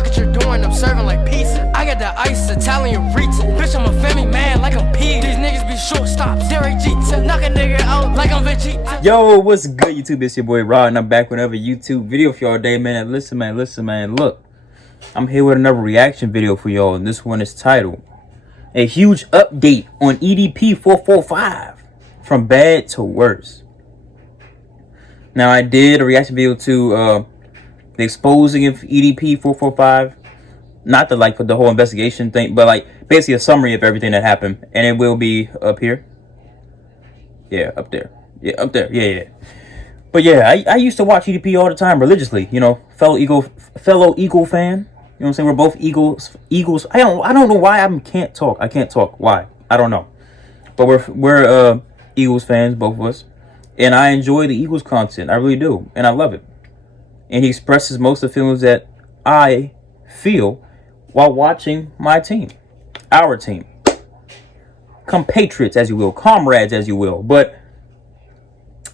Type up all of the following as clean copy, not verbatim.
Look what you're doing, I'm serving like pizza. I got the ice, Italian reach. Bitch, I'm a family man like I'm P. These niggas be shortstops. Derek Jeter, knock a nigga out like I'm Vegeta. Yo, what's good, YouTube? It's your boy Rod, and I'm back with another YouTube video for y'all today, man. And listen, man. Look, I'm here with another reaction video for y'all, and this one is titled "A Huge Update on EDP445 from Bad to Worse." Now, I did a reaction video to the exposing of EDP445, not the whole investigation thing, but like basically a summary of everything that happened, and it will be up here. Yeah, up there. Yeah, up there. Yeah. But yeah, I used to watch EDP all the time religiously. You know, fellow Eagle fan. You know what I'm saying? We're both Eagles. I don't know why I can't talk. Why? I don't know. But we're Eagles fans, both of us, and I enjoy the Eagles content. I really do, and I love it. And he expresses most of the feelings that I feel while watching my team, our team, compatriots, as you will, comrades, as you will. But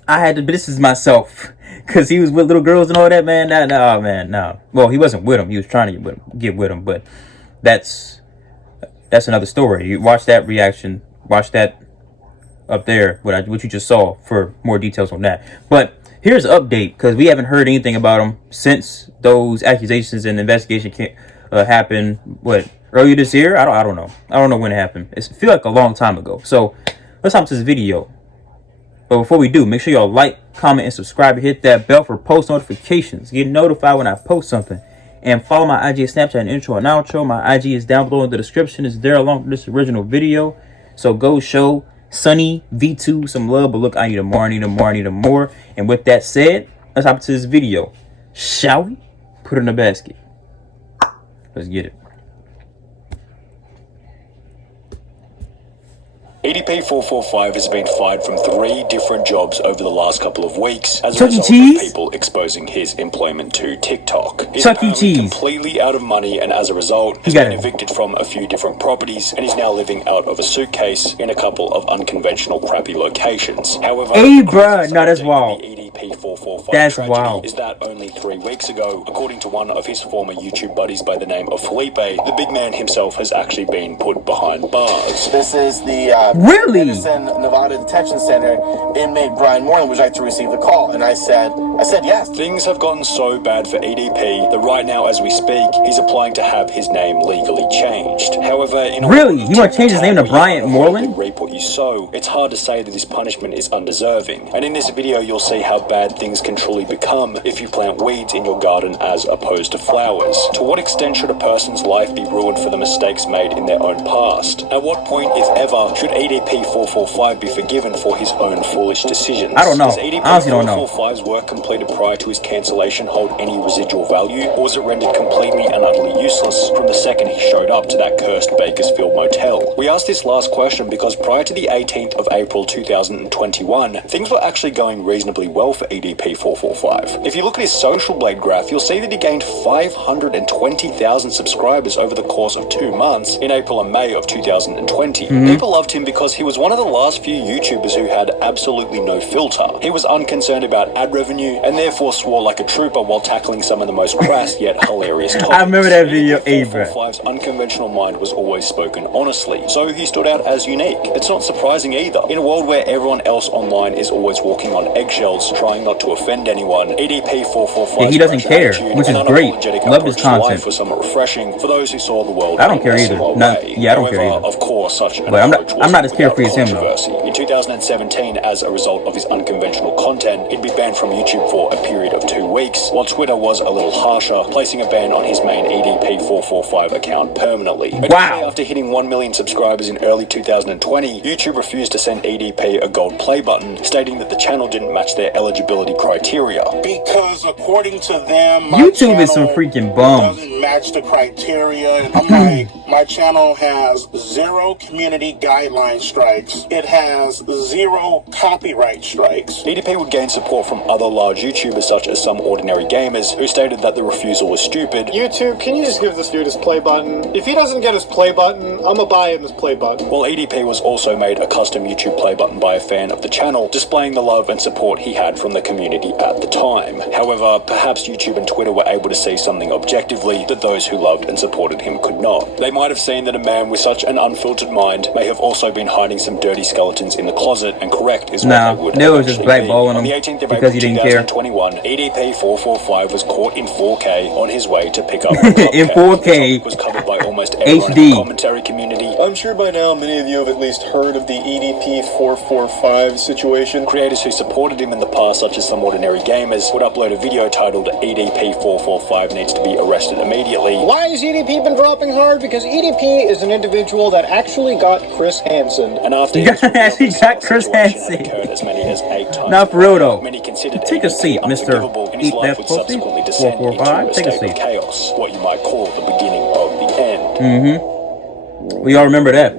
I had to distance myself because he was with little girls and all that, man. No. Well, he wasn't with them. He was trying to get with them, but that's another story. You watch that reaction, watch that up there, what you just saw for more details on that. But here's an update, because we haven't heard anything about him since those accusations and investigation happened. What, earlier this year? I don't know. I don't know when it happened. It feels like a long time ago. So let's hop to this video. But before we do, make sure y'all like, comment, and subscribe, and hit that bell for post notifications. Get notified when I post something. And follow my IG, Snapchat, and intro and outro. My IG is down below in the description. It's there along with this original video. So go show Sunny V2 some love. But look, I need more. And with that said, let's hop to this video. Shall we? Put it in the basket. Let's get it. EDP445 has been fired from 3 different jobs over the last couple of weeks as a Chuck E. result Cheese? of people exposing his employment to TikTok. He's Chuck E. apparently Cheese. completely out of money, and as a result, he's been evicted from a few different properties, and he's now living out of a suitcase in a couple of unconventional, crappy locations. However, hey, bruh, no, that's wild. EDP445 That's tragedy wild. is that only 3 weeks ago, according to one of his former YouTube buddies by the name of Felipe, the big man himself has actually been put behind bars. This is the really? Edison, Nevada Detention Center. Inmate Brian Moreland would like to receive the call, and I said yes. Things have gotten so bad for EDP that right now, as we speak, he's applying to have his name legally changed. However, really, you want to change his name to Brian Moreland? Reap what you sow. It's hard to say that this punishment is undeserving. And in this video, you'll see how bad things can truly become if you plant weeds in your garden as opposed to flowers. To what extent should a person's life be ruined for the mistakes made in their own past? At what point, if ever, should EDP445 be forgiven for his own foolish decisions? I don't know. Does I honestly don't know. EDP445's work completed prior to his cancellation hold any residual value, or was it rendered completely and utterly useless from the second he showed up to that cursed Bakersfield motel? We asked this last question because prior to the 18th of April 2021, things were actually going reasonably well for EDP445. If you look at his social blade graph, you'll see that he gained 520,000 subscribers over the course of 2 months in April and May of 2020. People loved him because he was one of the last few YouTubers who had absolutely no filter. He was unconcerned about ad revenue and therefore swore like a trooper while tackling some of the most crass yet hilarious topics. I remember that video. EDP445's unconventional mind was always spoken honestly, so he stood out as unique. It's not surprising either. In a world where everyone else online is always walking on eggshells, trying not to offend anyone, EDP445 he doesn't care, which is great. Love his content. Was somewhat refreshing for those who saw the world. I don't care either. I don't care either. Of course, such an but I'm not as carefree as him though. In 2017, as a result of his unconventional content, he'd be banned from YouTube for a period of 2 weeks, while Twitter was a little harsher, placing a ban on his main EDP445 account permanently. But after hitting 1 million subscribers in early 2020, YouTube refused to send EDP a gold play button, stating that the channel didn't match their eligibility criteria. Because according to them, YouTube is some freaking bums. Doesn't match the criteria. I'm like, my channel has 0 community guidelines copyright strikes. It has 0 copyright strikes. EDP would gain support from other large YouTubers such as Some Ordinary Gamers, who stated that the refusal was stupid. YouTube, can you just give this dude his play button? If he doesn't get his play button, I'm gonna buy him his play button. While EDP was also made a custom YouTube play button by a fan of the channel, displaying the love and support he had from the community at the time. However, perhaps YouTube and Twitter were able to see something objectively that those who loved and supported him could not. They might have seen that a man with such an unfiltered mind may have also been hiding some dirty skeletons in the closet, and correct is what they would they was just blackballing on the him 18th of because April he didn't care. 2021, EDP445 was caught in 4K on his way to pick up in 4K was covered by almost everyone HD. in the commentary community. I'm sure by now many of you have at least heard of the EDP445 situation. Creators who supported him in the past, such as Some Ordinary Gamers, would upload a video titled EDP445 needs to be arrested immediately. Why has EDP been dropping hard? Because EDP is an individual that actually got Chris Hansen. And after He got Chris Hansen. occurred as many as 8 times. Not for real though. Many considered Take a seat, Mr. unforgivable, and his Eat life That would Pussy. subsequently descend into 445. a Take a state of seat. chaos, what you might call the beginning of the end. We all remember that.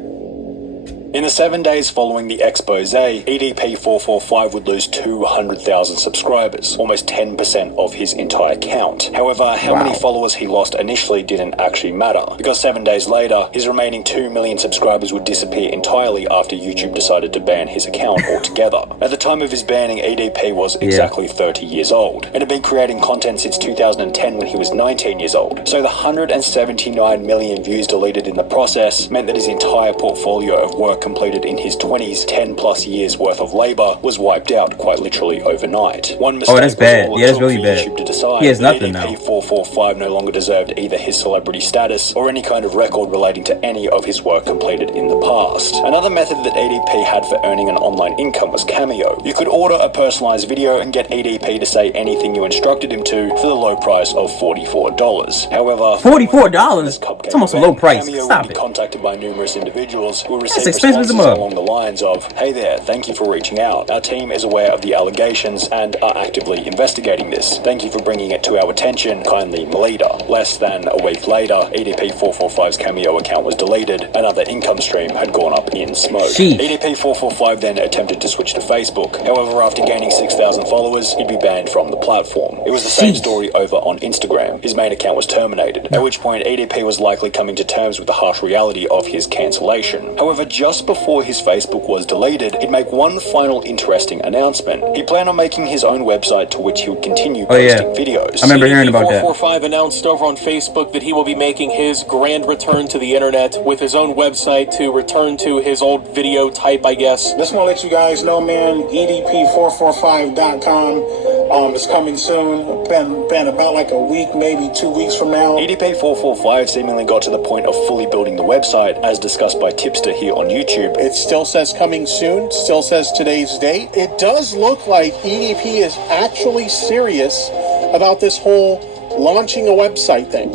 In the 7 days following the expose, EDP445 would lose 200,000 subscribers, almost 10% of his entire count. However, how many followers he lost initially didn't actually matter, because 7 days later, his remaining 2 million subscribers would disappear entirely after YouTube decided to ban his account altogether. At the time of his banning, EDP was exactly 30 years old, and had been creating content since 2010 when he was 19 years old. So the 179 million views deleted in the process meant that his entire portfolio of work completed in his 20s, 10 plus years worth of labor, was wiped out quite literally overnight. One mistake that's bad. was all it Yeah, that's took really for bad. YouTube to decide He has that nothing now. EDP445 no longer deserved either his celebrity status or any kind of record relating to any of his work completed in the past. Another method that EDP had for earning an online income was Cameo. You could order a personalized video and get EDP to say anything you instructed him to for the low price of $44. However, $44? It's almost a low price. Cameo Stop would be it. contacted by numerous individuals who received expensive as a responses mug. along the lines of, "Hey there, thank you for reaching out. Our team is aware of the allegations and are actively investigating this. Thank you for bringing it to our attention. Kindly, Melita." Less than a week later, EDP445's Cameo account was deleted. Another income stream had gone up in smoke. Sheesh. EDP445 then attempted to switch to Facebook. However, after gaining 6,000 followers, he'd be banned from the platform. It was the same Sheesh. story over on Instagram. His main account was terminated, at which point EDP was likely coming to terms with the harsh reality of his cancellation. However, just before his Facebook was deleted, he'd make one final interesting announcement. He planned on making his own website to which he would continue posting videos. I remember hearing about that. 445 announced over on Facebook that he will be making his grand return to the internet with his own website to return to his old video type, I guess. Just want to let you guys know, man, EDP445.com is coming soon. Been about like a week, maybe 2 weeks from now. EDP445 seemingly got to the point of fully building the website, as discussed by Tipster here on YouTube. It still says coming soon, still says today's date. It does look like EDP is actually serious about this whole launching a website thing.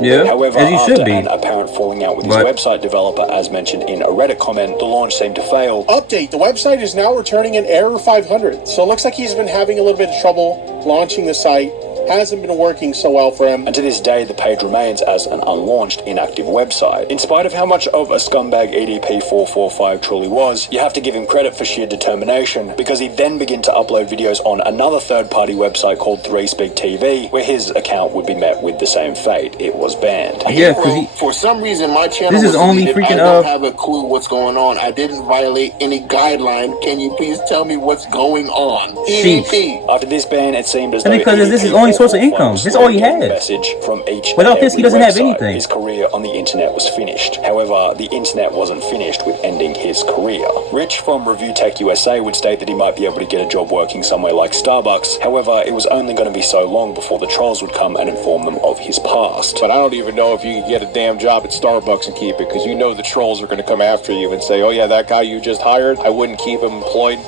Yeah, However, as he after should be. an apparent falling out with his website developer, as mentioned in a Reddit comment, the launch seemed to fail. Update, the website is now returning an error 500. So it looks like he's been having a little bit of trouble launching the site. Hasn't been working so well for him. And to this day, the page remains as an unlaunched, inactive website. In spite of how much of a scumbag EDP445 truly was, you have to give him credit for sheer determination, because he then began to upload videos on another third-party website called 3Speak TV, where his account would be met with the same fate. It was banned. Yeah, because he... For some reason, my channel This is was only deleted. freaking, I don't have a clue what's going on. I didn't violate any guideline. Can you please tell me what's going on? Sheesh. EDP. After this ban, it seemed as And though because this is his only source of income. This is all he has. Message from each Without and this, he every doesn't have website. anything. His career on the internet was finished. However, the internet wasn't finished with ending his career. Rich from Review Tech USA would state that he might be able to get a job working somewhere like Starbucks. However, it was only going to be so long before the trolls would come and inform them of his past. But I don't even know if you can get a damn job at Starbucks and keep it, because you know the trolls are going to come after you and say, "Oh yeah, that guy you just hired, I wouldn't keep him employed."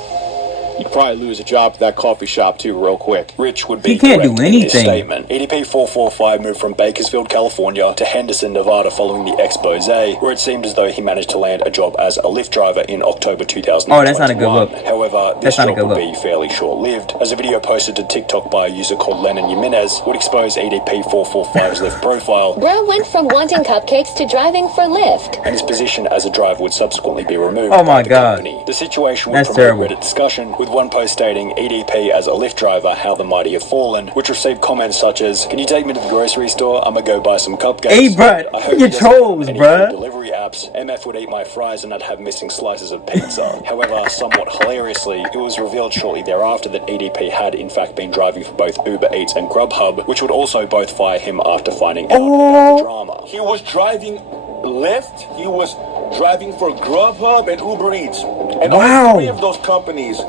Probably lose a job at that coffee shop too, real quick. Rich would be He can't do correct in his anything. statement. EDP445 moved from Bakersfield, California to Henderson, Nevada following the expose, where it seemed as though he managed to land a job as a Lyft driver in October 2021. Oh, that's not a good look. However, this That's not a job good would look. be fairly short-lived, as a video posted to TikTok by a user called Lennon Jimenez would expose EDP445's Lyft profile, Bro went from wanting cupcakes to driving for Lyft. and his position as a driver would subsequently be removed Oh my by the God. company. The situation would That's promote terrible. Reddit discussion, with one post stating EDP as a Lyft driver, how the mighty have fallen, which received comments such as, "Can you take me to the grocery store? I'ma go buy some cupcakes." Hey, bruh, I hope your he doesn't have trolls, any bruh. food delivery apps. MF would eat my fries and I'd have missing slices of pizza. However, somewhat hilariously, it was revealed shortly thereafter that EDP had in fact been driving for both Uber Eats and Grubhub, which would also both fire him after finding out about the drama. He was driving Lyft, he was driving for Grubhub and Uber Eats. And Wow. all three of those companies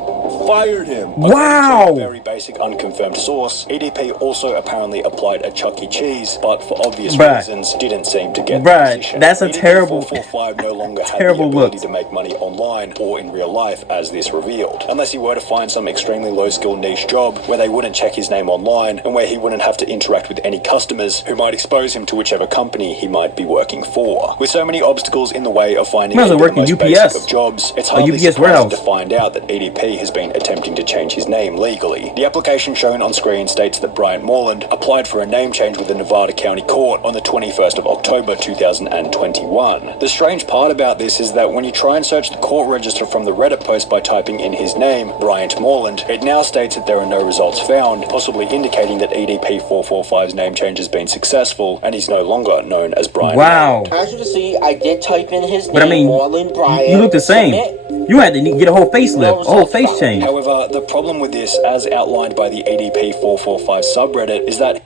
fired him. Wow. A very basic unconfirmed source, EDP also apparently applied at Chuck E. Cheese, but for obvious Bruh. reasons didn't seem to get Bruh, the position. that's a terrible- 445 no longer had terrible the ability look. to make money online or in real life, as this revealed. Unless he were to find some extremely low-skill niche job where they wouldn't check his name online and where he wouldn't have to interact with any customers who might expose him to whichever company he might be working for. With so many obstacles in the way of finding Might as well even work the in most UPS. basic of jobs, it's Or hardly UPS surprising warehouse. to find out that EDP has been attempting to change his name legally. The application shown on screen states that Bryant Moreland applied for a name change with the Nevada County Court on the 21st of October 2021. The strange part about this is that when you try and search the court register from the Reddit post by typing in his name, Bryant Moreland, it now states that there are no results found, possibly indicating that EDP445's name change has been successful and he's no longer known as Bryant Wow. As you can see, I did type in his But I name, mean, Marlon Bryant. you look the same. Submit. You had to get a whole facelift, a whole face change. However, the problem with this, as outlined by the EDP445 subreddit, is that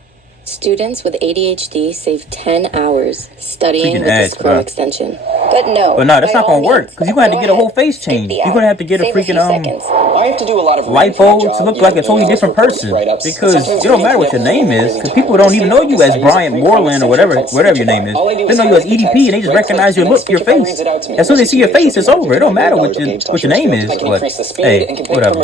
Students with ADHD save 10 hours studying Freaking with ads, this Chrome bruh. extension. But no. But no, that's by not all gonna work, means, because you're gonna have to go get a whole ahead, face skip change. the You're ad. gonna have to get a Save few freaking seconds. I have to do a lot of lipo to look like a totally different person, because it don't matter what your name is, because people don't even know you as Bryant Moreland or whatever your name is. They know you as EDP, and they just recognize your look, your face. As soon as they see your face, it's over. It don't matter what your name is. But hey, whatever.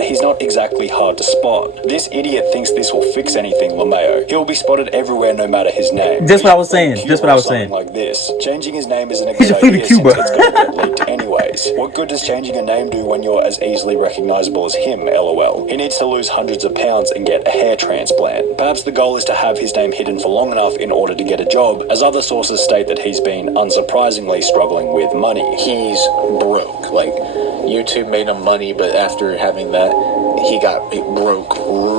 he's not exactly hard to spot. This idiot thinks this will fix anything, LeMayo. He'll be spotted everywhere no matter his name. That's what I was saying. That's what I was saying. Like this. Changing his name isn't a He's good a freaking idea Cuba. since it's going to get leaked anyways. What good does changing a name do when you're as easily recognizable as him, LOL? He needs to lose hundreds of pounds and get a hair transplant. Perhaps the goal is to have his name hidden for long enough in order to get a job, as other sources state that he's been, unsurprisingly, struggling with money. He's broke. Like, YouTube made him money, but after having that, he got broke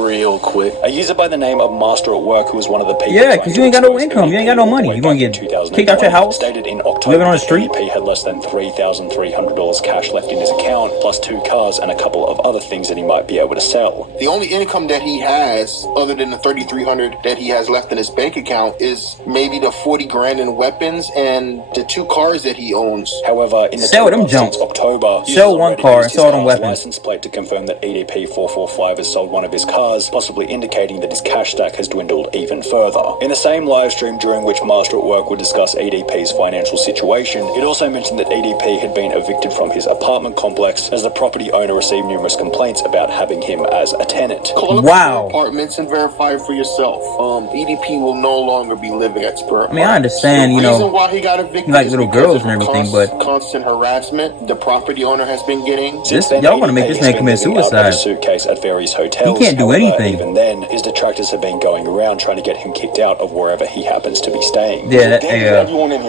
real quick. A user by the name of Master at Work, who was one of the people... Yeah, because you ain't got no income. You ain't got no money. You're going to get kicked out your house, stated in October living on the street. EDP had less than $3,300 cash left in his account, plus 2 cars and a couple of other things that he might be able to sell. The only income that he has, other than the $3,300 that he has left in his bank account, is maybe the 40 grand in weapons and the 2 cars that he owns. However, in the Sell 2 them months jumps. since October, Sell users one already car used and his sell them car's weapons. license plate to confirm that EDP445 has sold one of his cars, possibly indicating that his cash stack has dwindled even further. In the same live stream during which Master at Work would discuss EDP's financial situation, it also mentioned that EDP had been evicted from his apartment complex as the property owner received numerous complaints about having him as a tenant. Call up Wow. Spur Apartments and verify for yourself. EDP will no longer be living at Spur. I mean, I understand, you The reason know, why he got evicted you like is little because girls of and everything, but constant harassment the property owner has been getting. This, Then, y'all want to make EDP this has man been commit living out of a suicide. suitcase at various hotels. He can't do However, anything. Even then, his detractors have been going around trying to get him kicked out of wherever he happens to be staying. Yeah,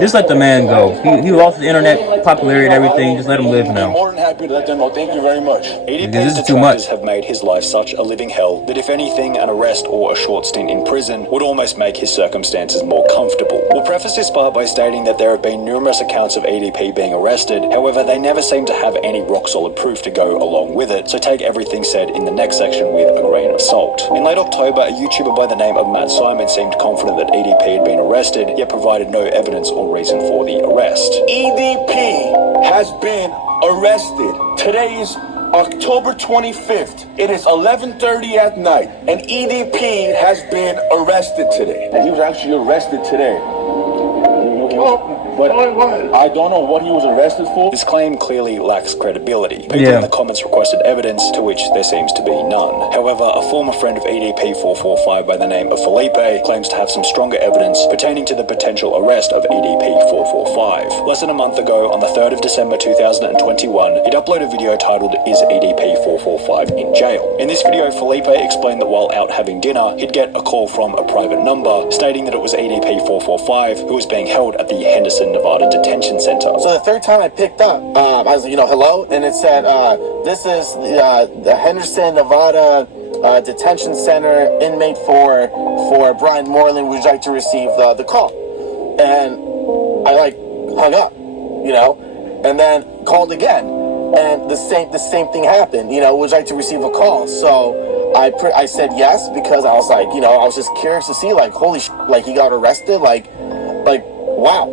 just let the man go. He lost his internet popularity and everything. Just let him live I'm now. more than happy to let them know. Thank you very much. EDP's This is too much. detractors have made his life such a living hell that if anything, an arrest or a short stint in prison would almost make his circumstances more comfortable. We'll preface this part by stating that there have been numerous accounts of EDP being arrested, however they never seem to have any rock-solid proof to go along with it, so take everything said in the next section with a grain of salt. In late October, a YouTuber by the name of Matt Simon seemed confident that EDP had been arrested, yet provided no evidence or reason for the arrest. EDP has been arrested. Today is October 25th. It is 11:30 at night, and EDP has been arrested today. And he was actually arrested today. but I don't know what he was arrested for. This claim clearly lacks credibility. People in the comments requested evidence, to which there seems to be none. However, a former friend of EDP445 by the name of Felipe claims to have some stronger evidence pertaining to the potential arrest of EDP445. Less than a month ago, on the 3rd of December 2021, he'd uploaded a video titled, "Is EDP445 in Jail?" In this video, Felipe explained that while out having dinner, he'd get a call from a private number stating that it was EDP445 who was being held at the Henderson, Nevada Detention Center. So the third time I picked up, I was like, hello? And it said, this is the Henderson, Nevada Detention Center, inmate for Brian Moreland. Would you like to receive the call? And I hung up, and then called again. And the same thing happened, would you like to receive a call? So I said yes, because I was like, I was just curious to see, holy he got arrested, wow,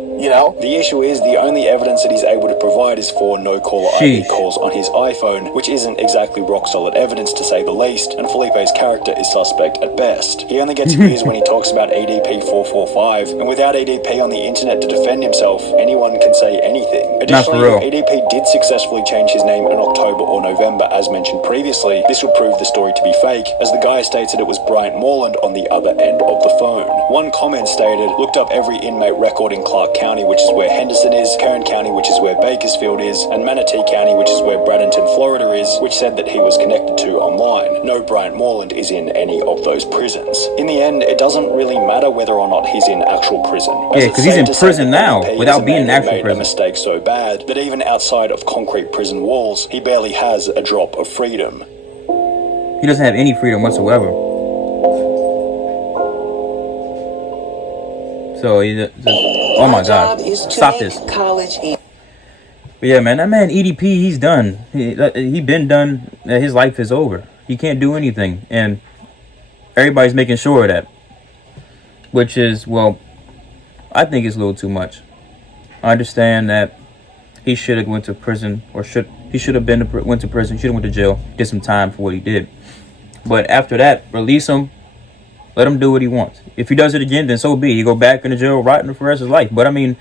The issue is the only evidence that he's able to provide is for no-caller ID calls on his iPhone, which isn't exactly rock-solid evidence to say the least, and Felipe's character is suspect at best. He only gets views when he talks about EDP445, and without EDP on the internet to defend himself, anyone can say anything. Additionally, if EDP did successfully change his name in October or November, as mentioned previously, this would prove the story to be fake, as the guy states that it was Bryant Moreland on the other end of the phone. One comment stated, "Looked up every inmate record in Clark County, which is where Henderson is, Kern County, which is where Bakersfield is, and Manatee County, which is where Bradenton, Florida is, which said that he was connected to online. No Bryant Moreland is in any of those prisons." In the end, it doesn't really matter whether or not he's in actual prison. Yeah, because he's in prison now, without being in actual prison. A mistake so bad that even outside of concrete prison walls, he barely has a drop of freedom. He doesn't have any freedom whatsoever. So oh my God, stop this. But yeah, man, that man EDP, he's done. He been done. His life is over. He can't do anything, and everybody's making sure of that. Which is, well, I think it's a little too much. I understand that he should have went to prison, or he should have went to prison. Should have went to jail, did some time for what he did. But after that, release him. Let him do what he wants. If he does it again, then so be it. He go back into jail, rotting for the rest of his life. But I mean,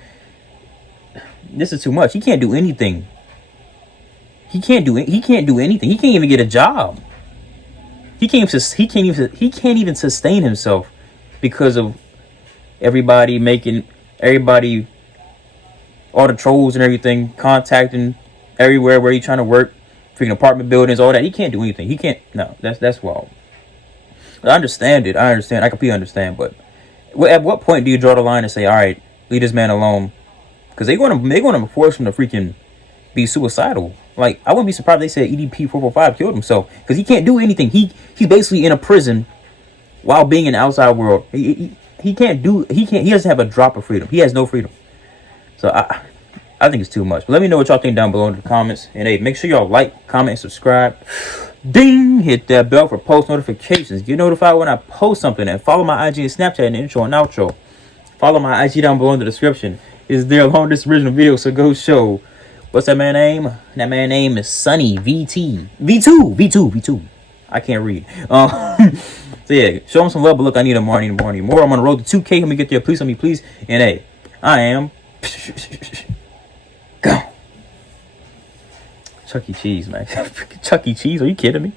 this is too much. He can't do anything. He can't do anything. He can't even get a job. He can't even sustain himself because of everybody, all the trolls and everything, contacting everywhere where he's trying to work, freaking apartment buildings, all that. He can't do anything. He can't. No, that's wild. I understand it. I completely understand. But at what point do you draw the line and say, all right, leave this man alone? Because they're going to force him to freaking be suicidal. I wouldn't be surprised if they said EDP445 killed himself, because he can't do anything. He's basically in a prison while being in the outside world. He doesn't have a drop of freedom. He has no freedom. So I think it's too much. But let me know what y'all think down below in the comments. And hey, make sure y'all like, comment, and subscribe. Ding! Hit that bell for post notifications. Get notified when I post something. And follow my IG and Snapchat in the intro and outro. Follow my IG down below in the description. It's there along this original video, so go show. What's that man's name? That man's name is Sunny V2. I can't read. So yeah, show him some love, but look, I need more. I'm on the road to 2K. Let me get there. Please, please. And hey, I am go. Chuck E. Cheese, man. Chuck E. Cheese? Are you kidding me?